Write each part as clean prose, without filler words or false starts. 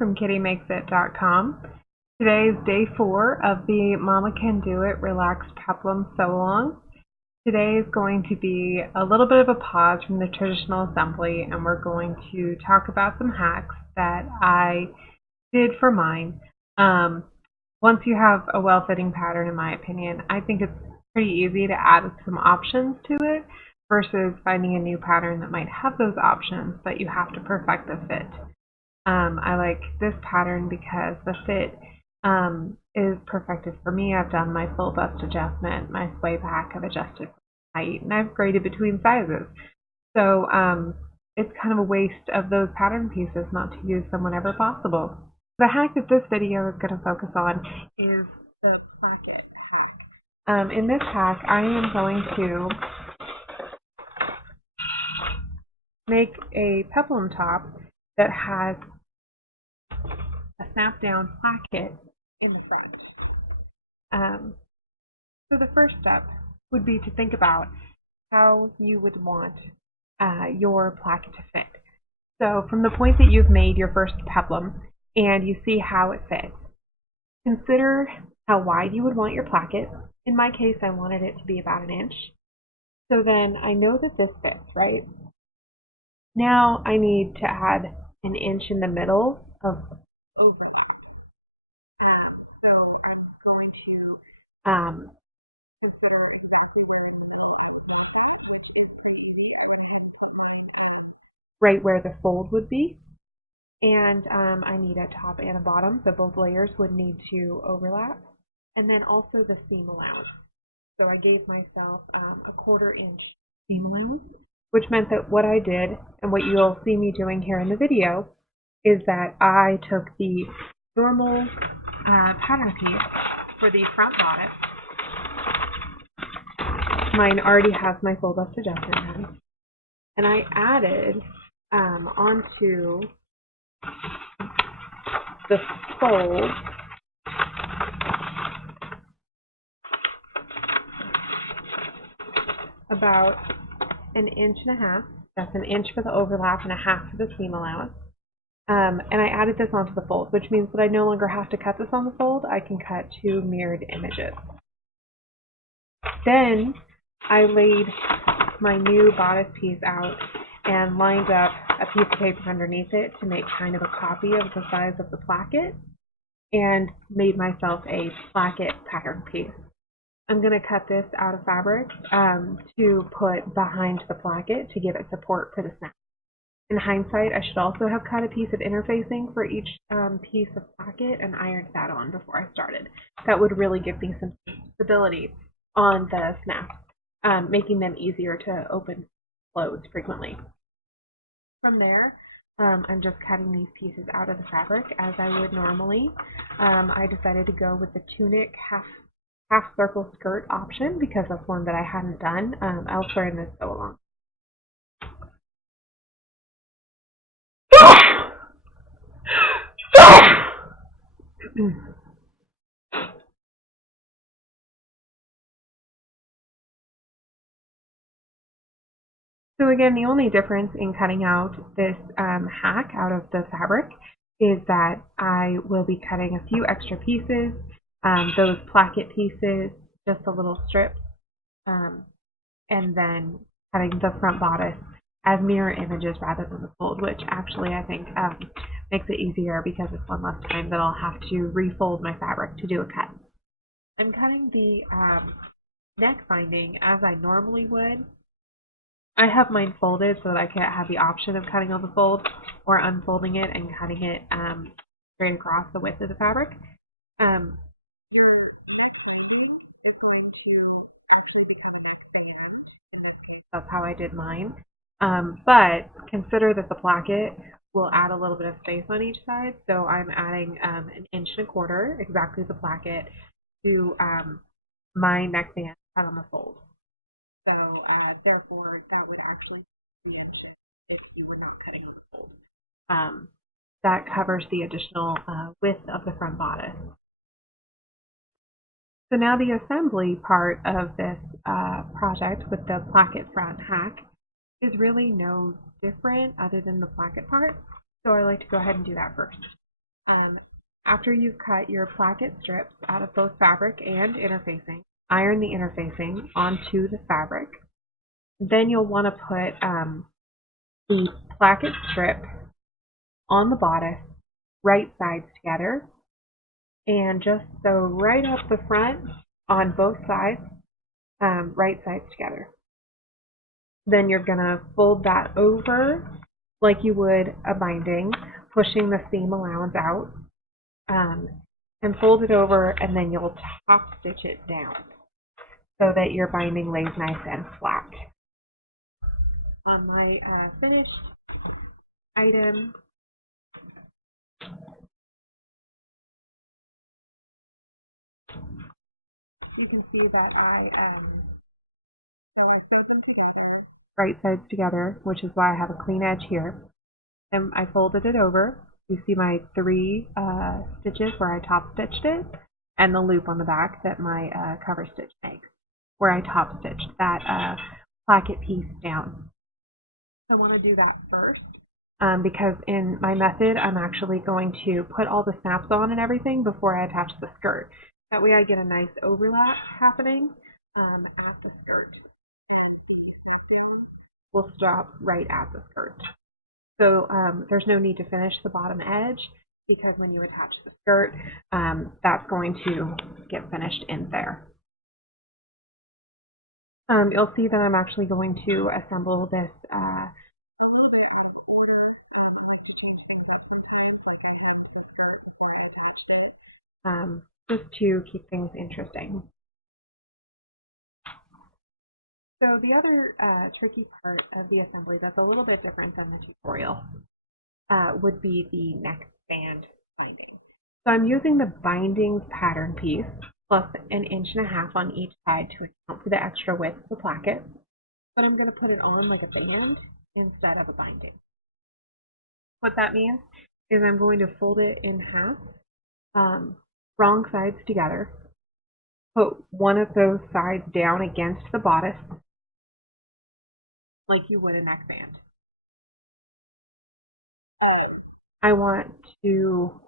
from kittymakesIt.com. Today is day 4 of the Mama Can Do It Relax Peplum Sewalong. Today is going to be a little bit of a pause from the traditional assembly, and we're going to talk about some hacks that I did for mine. Once you have a well-fitting pattern, in my opinion, I think it's pretty easy to add some options to it versus finding a new pattern that might have those options, but you have to perfect the fit. I like this pattern because the fit is perfected for me. I've done my full bust adjustment, my sway back, I've adjusted height, and I've graded between sizes. So it's kind of a waste of those pattern pieces not to use them whenever possible. The hack that this video is going to focus on is the Placket hack. In this hack, I am going to make a peplum top that has a snap-down placket in the front. So the first step would be to think about how you would want your placket to fit. So from the point that you've made your first peplum and you see how it fits, consider how wide you would want your placket. In my case, I wanted it to be about 1 inch. So then I know that this fits, right? Now I need to add 1 inch in the middle of overlap. So I'm going to right where the fold would be, and I need a top and a bottom, so both layers would need to overlap, and then also the seam allowance. So I gave myself a 1/4 inch seam allowance, which meant that what I did, and what you'll see me doing here in the video, is that I took the normal pattern piece for the front bodice. Mine already has my full bust adjustment in, and I added onto the fold about 1.5 inches. That's 1 inch for the overlap and 1/2 for the seam allowance. And I added this onto the fold, which means that I no longer have to cut this on the fold. I can cut 2 mirrored images. Then I laid my new bodice piece out and lined up a piece of paper underneath it to make kind of a copy of the size of the placket, and made myself a placket pattern piece. I'm going to cut this out of fabric to put behind the placket to give it support for the snap. In hindsight, I should also have cut a piece of interfacing for each piece of placket and ironed that on before I started. That would really give me some stability on the snaps, making them easier to open and close frequently. From there, I'm just cutting these pieces out of the fabric as I would normally. I decided to go with the tunic half circle skirt option because that's one that I hadn't done elsewhere in this Sewalong. So again, the only difference in cutting out this hack out of the fabric is that I will be cutting a few extra pieces, those placket pieces, just a little strip, and then cutting the front bodice as mirror images rather than the fold, which actually I think makes it easier because it's one less time that I'll have to refold my fabric to do a cut. I'm cutting the neck binding as I normally would. I have mine folded so that I can have the option of cutting on the fold or unfolding it and cutting it straight across the width of the fabric. Your neck binding is going to actually become a neck band in this case. That's how I did mine. But consider that the placket will add a little bit of space on each side, so I'm adding 1.25 inches, exactly the placket, to my neck band cut on the fold. So therefore, that would actually be 3 inches if you were not cutting the fold. That covers the additional width of the front bodice. So now the assembly part of this project with the placket front hack is really no different other than the placket part. So I like to go ahead and do that first. After you've cut your placket strips out of both fabric and interfacing, iron the interfacing onto the fabric. Then you'll want to put the placket strip on the bodice, right sides together, and just sew right up the front on both sides, right sides together. Then you're going to fold that over like you would a binding, pushing the seam allowance out, and fold it over, and then you'll top stitch it down so that your binding lays nice and flat. On my finished item, you can see that I sewed them together, right sides together, which is why I have a clean edge here. And I folded it over. You see my 3 stitches where I top stitched it, and the loop on the back that my cover stitch makes, where I top stitched that placket piece down. I want to do that first because in my method I'm actually going to put all the snaps on and everything before I attach the skirt. That way I get a nice overlap happening at the skirt. We'll stop right at the skirt. So there's no need to finish the bottom edge because when you attach the skirt, that's going to get finished in there. You'll see that I'm actually going to assemble this a little bit out of order. I like to change things up sometimes, like I had the skirt before I attached it, just to keep things interesting. So the other tricky part of the assembly that's a little bit different than the tutorial would be the neckband binding. So I'm using the binding pattern piece plus 1.5 inches on each side to account for the extra width of the placket, but I'm going to put it on like a band instead of a binding. What that means is I'm going to fold it in half, wrong sides together, put one of those sides down against the bodice like you would a neckband. I want to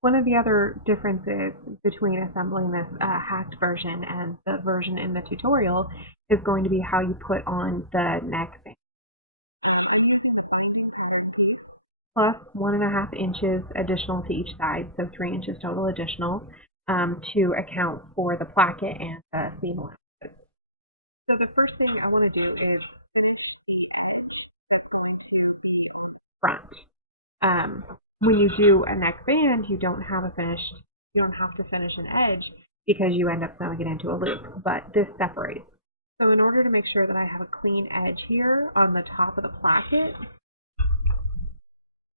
one of the other differences between assembling this hacked version and the version in the tutorial is going to be how you put on the neckband. Plus 1.5 inches additional to each side, so 3 inches total additional, to account for the placket and the seam allowances. So the first thing I want to do is front. When you do a neckband, you don't have to finish an edge because you end up sewing it into a loop, but this separates. So in order to make sure that I have a clean edge here on the top of the placket,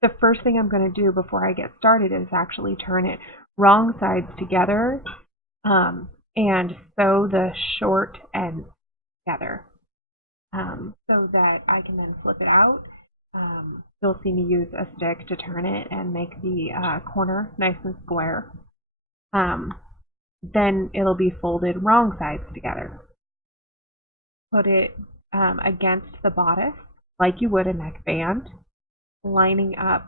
the first thing I'm going to do before I get started is actually turn it wrong sides together and sew the short ends together so that I can then flip it out. You'll see me use a stick to turn it and make the corner nice and square. Then it'll be folded wrong sides together. Put it against the bodice like you would a neckband, lining up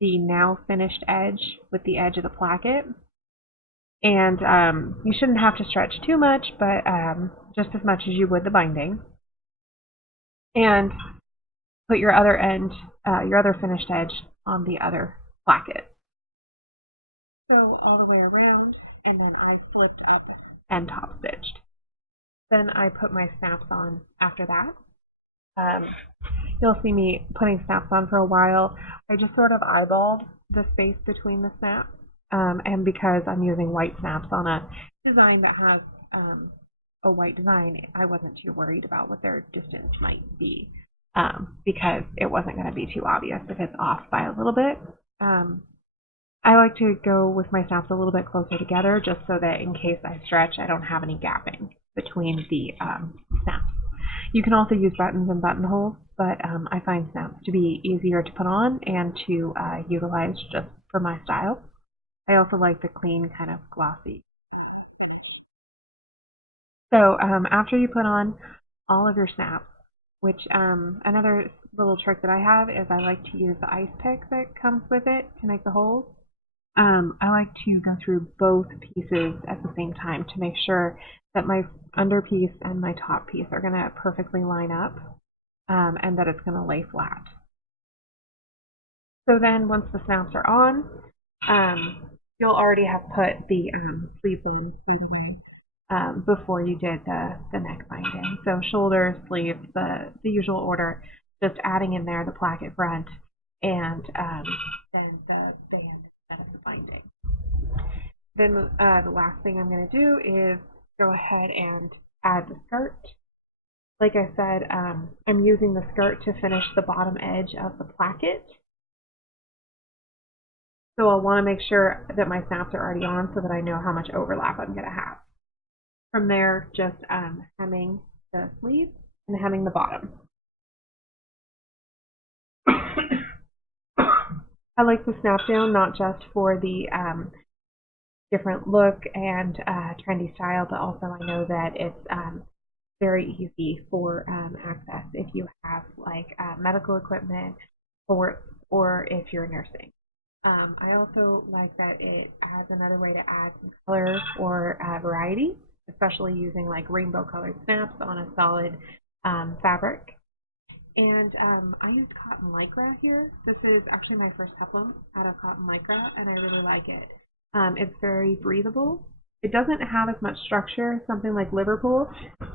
the now finished edge with the edge of the placket. And you shouldn't have to stretch too much, but just as much as you would the binding. And put your other end, your other finished edge on the other placket. So all the way around, and then I flipped up and top stitched. Then I put my snaps on after that. You'll see me putting snaps on for a while. I just sort of eyeballed the space between the snaps, and because I'm using white snaps on a design that has a white design, I wasn't too worried about what their distance might be. Because it wasn't going to be too obvious if it's off by a little bit. I like to go with my snaps a little bit closer together just so that in case I stretch, I don't have any gapping between the snaps. You can also use buttons and buttonholes, but I find snaps to be easier to put on and to utilize just for my style. I also like the clean kind of glossy. So after you put on all of your snaps, which another little trick that I have is I like to use the ice pick that comes with it to make the holes. I like to go through both pieces at the same time to make sure that my under piece and my top piece are going to perfectly line up and that it's going to lay flat. So then once the snaps are on, you'll already have put the sleeves on, by the way, before you did the neck binding. So shoulders, sleeves, the usual order, just adding in there the placket front and then the band instead of the binding. Then the last thing I'm going to do is go ahead and add the skirt. Like I said, I'm using the skirt to finish the bottom edge of the placket. So I'll want to make sure that my snaps are already on so that I know how much overlap I'm going to have. From there, just hemming the sleeves and hemming the bottom. I like the snap down not just for the different look and trendy style, but also I know that it's very easy for access if you have like medical equipment, sports, or if you're nursing. I also like that it adds another way to add some color or variety, especially using like rainbow colored snaps on a solid fabric. And I used cotton lycra here. This is actually my first peplum out of cotton lycra, and I really like it. It's very breathable. It doesn't have as much structure, something like Liverpool,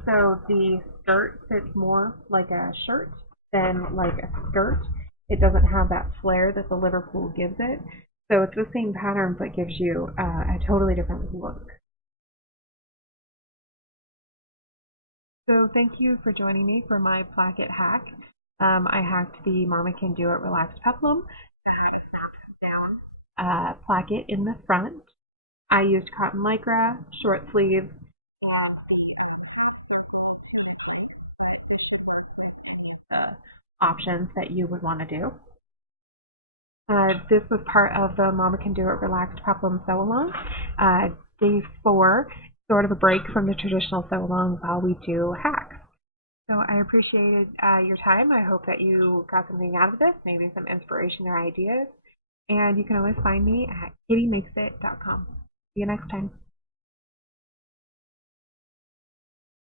so the skirt fits more like a shirt than like a skirt. It doesn't have that flare that the Liverpool gives it. So it's the same pattern but gives you a totally different look. So thank you for joining me for my placket hack. I hacked the Mama Can Do It Relaxed Peplum that had a snap down placket in the front. I used cotton lycra, short sleeves, and this should work with any of the options that you would want to do. This was part of the Mama Can Do It Relaxed Peplum Sewalong. Day 4, sort of a break from the traditional sew-along while we do hacks. So I appreciated your time. I hope that you got something out of this, maybe some inspiration or ideas. And you can always find me at kittymakesit.com. See you next time.